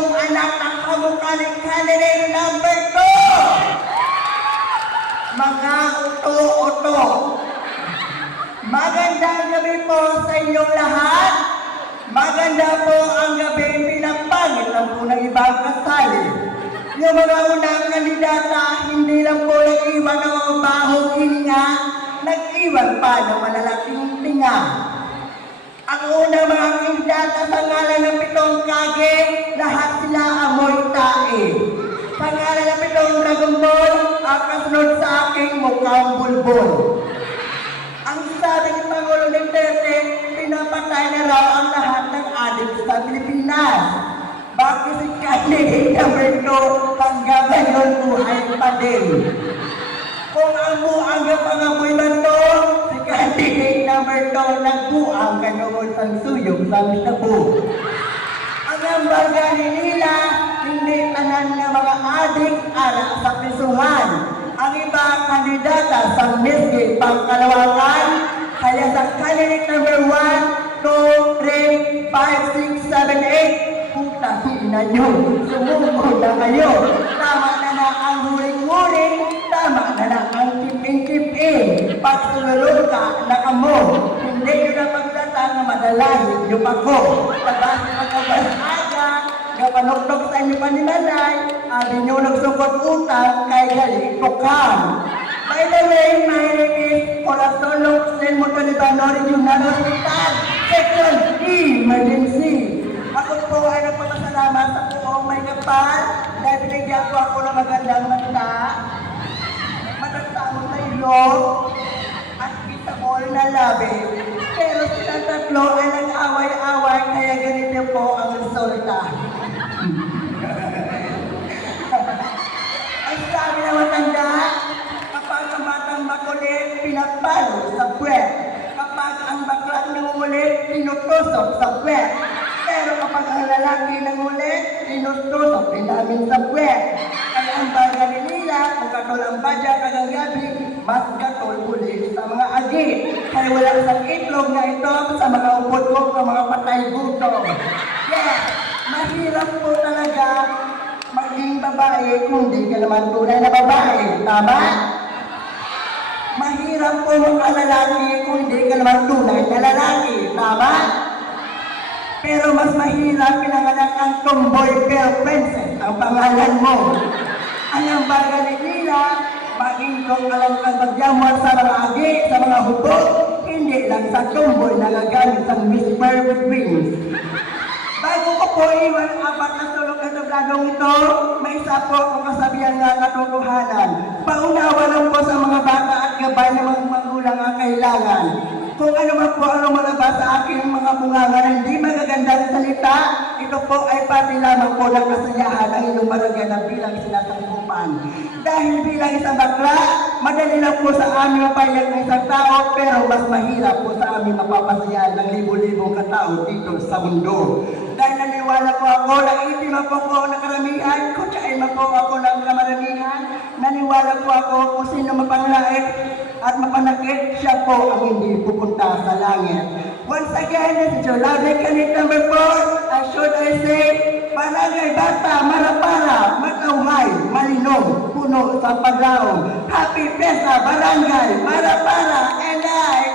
pong anak ng kamukha ni candidate number 2. Mga uto-uto. Magandang gabi po sa inyong lahat. Maganda po ang gabi, pinapangit lang po ng ibang kasali. Yung mga unang kandidata, hindi lang po nag-iwan ng mga bahong hininga, nag-iwan pa ng malalaking tinga. Ang unang mga kandidata sa ngalan ng 7 kage, lahat sila amoy tae. Sa ngalan ng 7 Dragon Ball, ang kasunod sa aking mukhang bulbul. Ang sabi ni Pangulong Duterte, pinapatay na raw ang lahat ng adik sa Pilipinas. Bakit si candidate number 2 hanggang ngayon buhay pa din? Kung ang buang pangamoy man to, si candidate number 2 nagbuang ganoon sa suyog sa Misabu. Ang ambaga nila, hindi tanan ng mga adik ala sa prisuhan. Ang iba kandidata sa misgit pangkalawakan, kaya sa candidate number 1, 2, 3, 5, 6, 7, 8, putahin na nyo, sumugod na kayo. Tama na ang huling-huling, tama na ang tipin-tipin. Pag sunulog ka, nakamo, hindi nyo na paglata na madalahin yung ako. Pagkasi pagkabalaga, kapanuktok sa inyo paninanay, abi nyo nagsukot utang kay galitukan. By the way, my name is Corazon Luxen Montolibanor Regional Hospital, Section Emergency. Ako po ay nagpapasalamat sa buong may kapal dahil binigyan po ako ng magandang mata, matatangos na ilong, at kitable na labi. Pero silang tatlo ay nag-away-away kaya ganito po ang resulta. Ang sabi na matanda, kapag ang batang makulit, pinapalo sa puwet. Kapag ang baklang nangungulit, pinutusok sa puwet. Pero kapag ang lalaki nangulit, pinutusok din namin sa puwet. Kaya ang bagay nila, kung katol ang badya kagang gabi, mas katol ulit sa mga agi. Kaya wala isang itlog na ito sa mga upot-upot ng mga patay gutom. Yes, mahirap po talaga maging babae kung di ka naman tunay na babae. Tama? Mahirap po magkalalaki kung hindi ka naman tunay na lalaki. Tama? Pero mas mahirap pinanganak ang tomboy pero princess ang pangalan mo. Ang bagay nila, maging kung alam kang magyamot sa mga agi, sa mga hubog, hindi lang sa tomboy na gagamit sa whisper with wings. Bago ko po iwan apat na sulok na tabladong ito, may isa po kung kasabihan nga katotohanan. Paunawa lang po sa mga bata at gabay ng mga magulang ang kailangan. Kung ano man po ang lumalabas sa aking mga bunganga na hindi magagandang salita, ito po ay pati lamang po ng kasayahan ng inyong maragyan bilang sinasangkupan. Dahil bilang isang bakla, madali lang po sa amin mapayag ng isang tao, pero mas mahirap po sa amin mapapasayahan ng libo-libong katao dito sa mundo. Dahil naniwala po ako na itim po ako ng karamihan, kutsain po ako ng kamaramihan, naniwala po ako kung sino mapanglait at mapanakit, siya po ang hindi pupunta sa langit. Once again, this is your loudly candidate number 4, as should I say, Barangay Bata, Marapara, Matauhay, Malinong, puno sa paglaong. Happy Pesa, Barangay, Marapara, and I